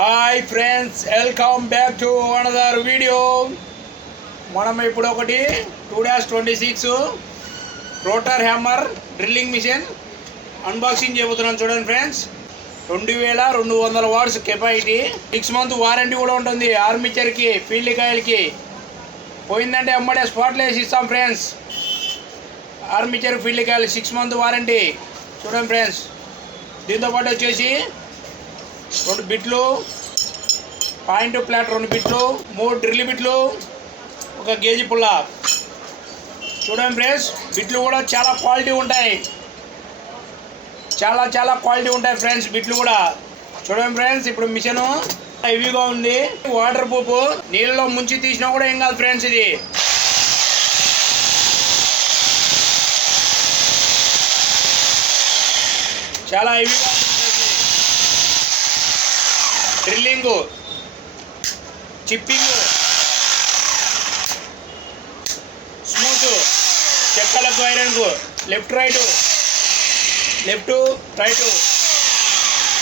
Hi friends, welcome back to another video. మనం ఇప్పుడు ఒకటి 2-26 rotor hammer drilling machine unboxing చేయబోతున్నాం. చూడండి friends, 2200 watts capacity, 6 month warranty కూడా ఉంటుంది. ఆర్మిచర్కి, ఫీల్డ్ కాయలకి పోయిందంటే అమ్మడే స్పాట్లో వేసి ఇస్తాం ఫ్రెండ్స్. ఆర్మిచర్, ఫీల్డ్ కాయలు 6 month వారంటీ. చూడండి ఫ్రెండ్స్, దీంతోపాటు వచ్చేసి 2 బిట్లు, పాయింట్ ప్లాట్ 2 బిట్లు, 3 డ్రిల్ బిట్లు, 1 గేజీ పుల్ల. చూడండి ఫ్రెండ్స్, బిట్లు కూడా చాలా క్వాలిటీ ఉంటాయి, చాలా క్వాలిటీ ఉంటాయి ఫ్రెండ్స్ బిట్లు కూడా. చూడండి ఫ్రెండ్స్, ఇప్పుడు మిషన్ హెవీగా ఉంది, వాటర్ ప్రూఫ్, నీళ్ళలో ముంచి తీసినా కూడా ఏం కాదు ఫ్రెండ్స్. ఇది చాలా హెవీగా ఉంది. డ్రిల్లింగ్, చిప్పింగ్, స్మూత్, చెక్కలకు, ఐరన్కు, లెఫ్ట్ రైట్,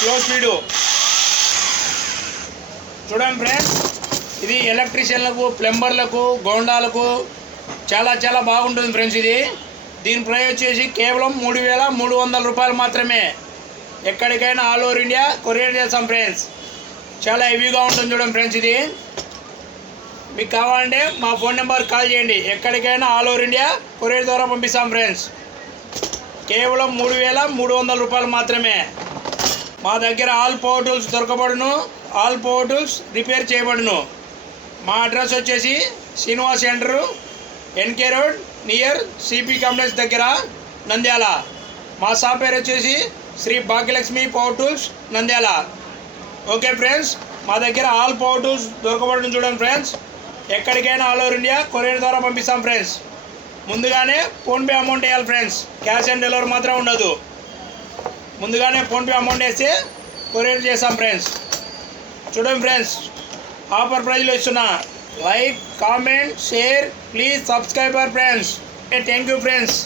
స్లో స్పీడు. చూడండి ఫ్రెండ్స్, ఇది ఎలక్ట్రీషియన్లకు, ప్లంబర్లకు, గోండాలకు చాలా బాగుంటుంది ఫ్రెండ్స్. దీని ప్రైస్ వచ్చేసి కేవలం 3300 రూపాయలు మాత్రమే. ఎక్కడికైనా ఆల్ ఓవర్ ఇండియా కొరియర్ చేస్తాం ఫ్రెండ్స్. చాలా హెవీగా ఉంటుంది. చూడండి ఫ్రెండ్స్, ఇది మీకు కావాలంటే మా ఫోన్ నెంబర్ కాల్ చేయండి. ఎక్కడికైనా ఆల్ ఓవర్ ఇండియా కొరియర్ ద్వారా పంపిస్తాం ఫ్రెండ్స్. కేవలం 3300 రూపాయలు మాత్రమే. మా దగ్గర ఆల్ పవర్ టూల్స్ దొరకబడును, ఆల్ పవర్ టూల్స్ రిపేర్ చేయబడును. మా అడ్రస్ వచ్చేసి Srinivas centre, NK road, near CP complex దగ్గర, నంద్యాల. మా షాప్ పేరు వచ్చేసి Sri Bhagyalakshmi power tools, Nandyal. Okay friends, మా దగ్గర ఆల్ పవర్ టూల్స్ దొరకబడుతుంది. చూడండి ఫ్రెండ్స్, ఎక్కడికైనా ఆల్ ఓవర్ ఇండియా కొరియర్ ద్వారా పంపిస్తాం ఫ్రెండ్స్. ముందుగానే ఫోన్పే అమౌంట్ వేయాలి ఫ్రెండ్స్, క్యాష్ ఆన్ డెలివరీ మాత్రం ఉండదు. ముందుగానే ఫోన్పే అమౌంట్ వేస్తే కొరియర్ చేస్తాం ఫ్రెండ్స్. చూడండి ఫ్రెండ్స్, ఆఫర్ ప్రైజ్లో ఇస్తున్నా. Like, comment, share, please subscriber friends. Thank you friends.